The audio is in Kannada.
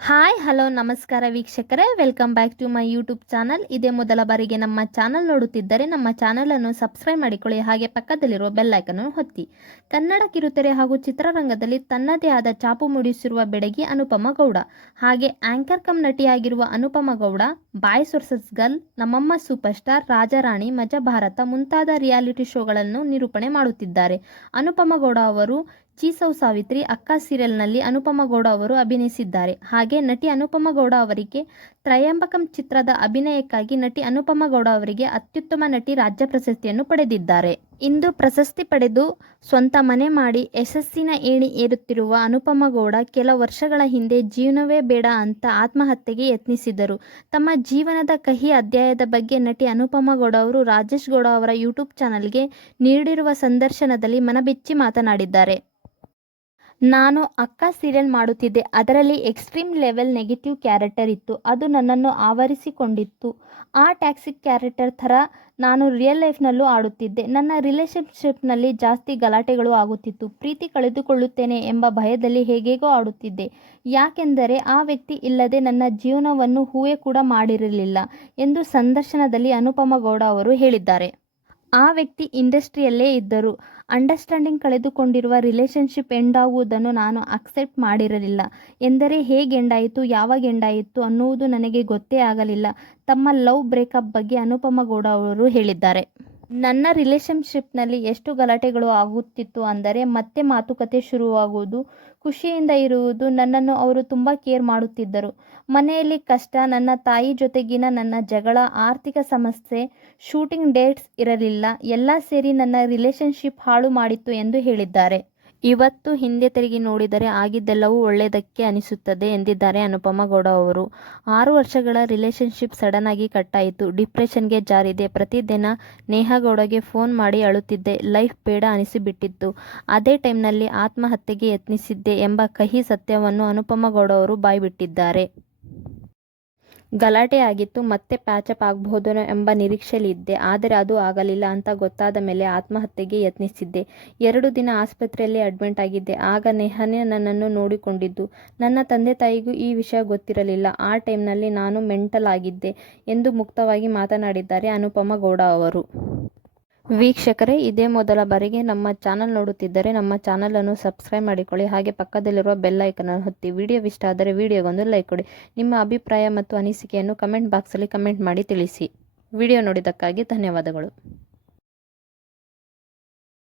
ಹಾಯ್ ಹಲೋ ನಮಸ್ಕಾರ ವೀಕ್ಷಕರೇ, welcome back to my YouTube channel. ಇದೇ ಮೊದಲ ಬಾರಿಗೆ ನಮ್ಮ ಚಾನಲ್ ನೋಡುತ್ತಿದ್ದರೆ ನಮ್ಮ ಚಾನಲನ್ನು ಸಬ್ಸ್ಕ್ರೈಬ್ ಮಾಡಿಕೊಳ್ಳಿ, ಹಾಗೆ ಪಕ್ಕದಲ್ಲಿರುವ ಬೆಲ್ ಐಕನ್ ಅನ್ನು ಒತ್ತಿ. ಕನ್ನಡ ಕಿರುತೆರೆ ಹಾಗೂ ಚಿತ್ರರಂಗದಲ್ಲಿ ತನ್ನದೇ ಆದ ಛಾಪು ಮೂಡಿಸಿರುವ ಬೆಡಗಿ ಅನುಪಮ ಗೌಡ, ಹಾಗೆ ಆಂಕರ್ ಕಮ್ ನಟಿಯಾಗಿರುವ ಅನುಪಮ ಗೌಡ ಬಾಯ್ಸ್ ವರ್ಸಸ್ ಗರ್ಲ್, ನಮ್ಮಮ್ಮ ಸೂಪರ್ ಸ್ಟಾರ್, ರಾಜಾರಾಣಿ, ಮಜಾ ಭಾರತ ಮುಂತಾದ ರಿಯಾಲಿಟಿ ಶೋಗಳನ್ನು ನಿರೂಪಣೆ ಮಾಡುತ್ತಿದ್ದಾರೆ. ಅನುಪಮ ಗೌಡ ಅವರು ಚೀಸೌ ಸಾವಿತ್ರಿ, ಅಕ್ಕ ಸೀರಿಯಲ್ನಲ್ಲಿ ಅನುಪಮ ಗೌಡ ಅವರು ಅಭಿನಯಿಸಿದ್ದಾರೆ. ಹಾಗೆ ನಟಿ ಅನುಪಮ ಗೌಡ ಅವರಿಗೆ ತ್ರಯಂಬಕಂ ಚಿತ್ರದ ಅಭಿನಯಕ್ಕಾಗಿ ನಟಿ ಅನುಪಮ ಗೌಡ ಅವರಿಗೆ ಅತ್ಯುತ್ತಮ ನಟಿ ರಾಜ್ಯ ಪ್ರಶಸ್ತಿಯನ್ನು ಪಡೆದಿದ್ದಾರೆ. ಇಂದು ಪ್ರಶಸ್ತಿ ಪಡೆದು ಸ್ವಂತ ಮನೆ ಮಾಡಿ ಯಶಸ್ಸಿನ ಏಣಿ ಏರುತ್ತಿರುವ ಅನುಪಮ ಗೌಡ ಕೆಲ ವರ್ಷಗಳ ಹಿಂದೆ ಜೀವನವೇ ಬೇಡ ಅಂತ ಆತ್ಮಹತ್ಯೆಗೆ ಯತ್ನಿಸಿದರು. ತಮ್ಮ ಜೀವನದ ಕಹಿ ಅಧ್ಯಾಯದ ಬಗ್ಗೆ ನಟಿ ಅನುಪಮ ಗೌಡ ಅವರು ರಾಜೇಶ್ ಗೌಡ ಅವರ ಯೂಟ್ಯೂಬ್ ಚಾನಲ್ಗೆ ನೀಡಿರುವ ಸಂದರ್ಶನದಲ್ಲಿ ಮನಬಿಚ್ಚಿ ಮಾತನಾಡಿದ್ದಾರೆ. ನಾನು ಅಕ್ಕ ಸೀರಿಯಲ್ ಮಾಡುತ್ತಿದ್ದೆ. ಅದರಲ್ಲಿ ಎಕ್ಸ್ಟ್ರೀಮ್ ಲೆವೆಲ್ ನೆಗೆಟಿವ್ ಕ್ಯಾರೆಕ್ಟರ್ ಇತ್ತು. ಅದು ನನ್ನನ್ನು ಆವರಿಸಿಕೊಂಡಿತ್ತು. ಆ ಟಾಕ್ಸಿಕ್ ಕ್ಯಾರೆಕ್ಟರ್ ಥರ ನಾನು ರಿಯಲ್ ಲೈಫ್ನಲ್ಲೂ ಆಡುತ್ತಿದ್ದೆ. ನನ್ನ ರಿಲೇಷನ್ಶಿಪ್ನಲ್ಲಿ ಜಾಸ್ತಿ ಗಲಾಟೆಗಳು ಆಗುತ್ತಿತ್ತು. ಪ್ರೀತಿ ಕಳೆದುಕೊಳ್ಳುತ್ತೇನೆ ಎಂಬ ಭಯದಲ್ಲಿ ಹೇಗೇಗೋ ಆಡುತ್ತಿದ್ದೆ. ಯಾಕೆಂದರೆ ಆ ವ್ಯಕ್ತಿ ಇಲ್ಲದೆ ನನ್ನ ಜೀವನವನ್ನು ಊಹೆ ಕೂಡ ಮಾಡಿರಲಿಲ್ಲ ಎಂದು ಸಂದರ್ಶನದಲ್ಲಿ ಅನುಪಮ ಗೌಡ ಅವರು ಹೇಳಿದ್ದಾರೆ. ಆ ವ್ಯಕ್ತಿ ಇಂಡಸ್ಟ್ರಿಯಲ್ಲೇ ಇದ್ದರು. ಅಂಡರ್ಸ್ಟ್ಯಾಂಡಿಂಗ್ ಕಳೆದುಕೊಂಡಿರುವ ರಿಲೇಷನ್ಶಿಪ್ ಎಂಡ್ ಆಗುವುದನ್ನು ನಾನು ಅಕ್ಸೆಪ್ಟ್ ಮಾಡಿರಲಿಲ್ಲ. ಎಂದರೆ ಹೇಗೆ ಎಂಡಾಯಿತು, ಯಾವಾಗ ಎಂಡಾಯಿತು ಅನ್ನುವುದು ನನಗೆ ಗೊತ್ತೇ ಆಗಲಿಲ್ಲ. ತಮ್ಮ ಲವ್ ಬ್ರೇಕಪ್ ಬಗ್ಗೆ ಅನುಪಮ ಗೌಡ ಅವರು ಹೇಳಿದ್ದಾರೆ. ನನ್ನ ರಿಲೇಷನ್ಶಿಪ್ನಲ್ಲಿ ಎಷ್ಟು ಗಲಾಟೆಗಳು ಆಗುತ್ತಿತ್ತು ಅಂದರೆ, ಮತ್ತೆ ಮಾತುಕತೆ ಶುರುವಾಗುವುದು, ಖುಷಿಯಿಂದ ಇರುವುದು. ನನ್ನನ್ನು ಅವರು ತುಂಬ ಕೇರ್ ಮಾಡುತ್ತಿದ್ದರು. ಮನೆಯಲ್ಲಿ ಕಷ್ಟ, ನನ್ನ ತಾಯಿ ಜೊತೆಗಿನ ನನ್ನ ಜಗಳ, ಆರ್ಥಿಕ ಸಮಸ್ಯೆ, ಶೂಟಿಂಗ್ ಡೇಟ್ಸ್ ಇರಲಿಲ್ಲ, ಎಲ್ಲ ಸೇರಿ ನನ್ನ ರಿಲೇಷನ್ಶಿಪ್ ಹಾಳು ಮಾಡಿತ್ತು ಎಂದು ಹೇಳಿದ್ದಾರೆ. ಇವತ್ತು ಹಿಂದೆ ತಿರುಗಿ ನೋಡಿದರೆ ಆಗಿದ್ದೆಲ್ಲವೂ ಒಳ್ಳೆಯದಕ್ಕೆ ಅನಿಸುತ್ತದೆ ಎಂದಿದ್ದಾರೆ ಅನುಪಮ ಗೌಡ ಅವರು. 6 ವರ್ಷಗಳ ರಿಲೇಷನ್ಶಿಪ್ ಸಡನ್ ಆಗಿ ಕಟ್ಟಾಯಿತು. ಡಿಪ್ರೆಷನ್ಗೆ ಜಾರಿದೆ. ಪ್ರತಿದಿನ ನೇಹಾ ಗೌಡಗೆ ಫೋನ್ ಮಾಡಿ ಅಳುತ್ತಿದ್ದೆ. ಲೈಫ್ ಬೇಡ ಅನಿಸಿಬಿಟ್ಟಿತ್ತು. ಅದೇ ಟೈಮ್ನಲ್ಲಿ ಆತ್ಮಹತ್ಯೆಗೆ ಯತ್ನಿಸಿದ್ದೆ ಎಂಬ ಕಹಿ ಸತ್ಯವನ್ನು ಅನುಪಮ ಗೌಡ ಅವರು ಬಾಯ್ಬಿಟ್ಟಿದ್ದಾರೆ. ಗಲಾಟೆ ಆಗಿತ್ತು, ಮತ್ತೆ ಪ್ಯಾಚಪ್ ಆಗಬಹುದೇನೋ ಎಂಬ ನಿರೀಕ್ಷೆಯಲ್ಲಿದ್ದೆ. ಆದರೆ ಅದು ಆಗಲಿಲ್ಲ ಅಂತ ಗೊತ್ತಾದ ಮೇಲೆ ಆತ್ಮಹತ್ಯೆಗೆ ಯತ್ನಿಸಿದ್ದೆ. 2 ದಿನ ಆಸ್ಪತ್ರೆಯಲ್ಲಿ ಅಡ್ಮಿಟ್ ಆಗಿದ್ದೆ. ಆಗ ನೇಹಾನೇ ನನ್ನನ್ನು ನೋಡಿಕೊಂಡಿದ್ದು. ನನ್ನ ತಂದೆ ತಾಯಿಗೂ ಈ ವಿಷಯ ಗೊತ್ತಿರಲಿಲ್ಲ. ಆ ಟೈಮ್ನಲ್ಲಿ ನಾನು ಮೆಂಟಲ್ ಆಗಿದ್ದೆ ಎಂದು ಮುಕ್ತವಾಗಿ ಮಾತನಾಡಿದ್ದಾರೆ ಅನುಪಮ ಗೌಡ ಅವರು. ವೀಕ್ಷಕರೇ, ಇದೇ ಮೊದಲ ಬಾರಿಗೆ ನಮ್ಮ ಚಾನಲ್ ನೋಡುತ್ತಿದ್ದರೆ ನಮ್ಮ ಚಾನಲನ್ನು ಸಬ್ಸ್ಕ್ರೈಬ್ ಮಾಡಿಕೊಳ್ಳಿ, ಹಾಗೆ ಪಕ್ಕದಲ್ಲಿರುವ ಬೆಲ್ ಐಕನ್ ಅನ್ನು ಒತ್ತಿ. ವಿಡಿಯೋ ಇಷ್ಟ ಆದರೆ ವಿಡಿಯೋಗೊಂದು ಲೈಕ್ ಕೊಡಿ. ನಿಮ್ಮ ಅಭಿಪ್ರಾಯ ಮತ್ತು ಅನಿಸಿಕೆಯನ್ನು ಕಮೆಂಟ್ ಬಾಕ್ಸಲ್ಲಿ ಕಮೆಂಟ್ ಮಾಡಿ ತಿಳಿಸಿ. ವಿಡಿಯೋ ನೋಡಿದ್ದಕ್ಕಾಗಿ ಧನ್ಯವಾದಗಳು.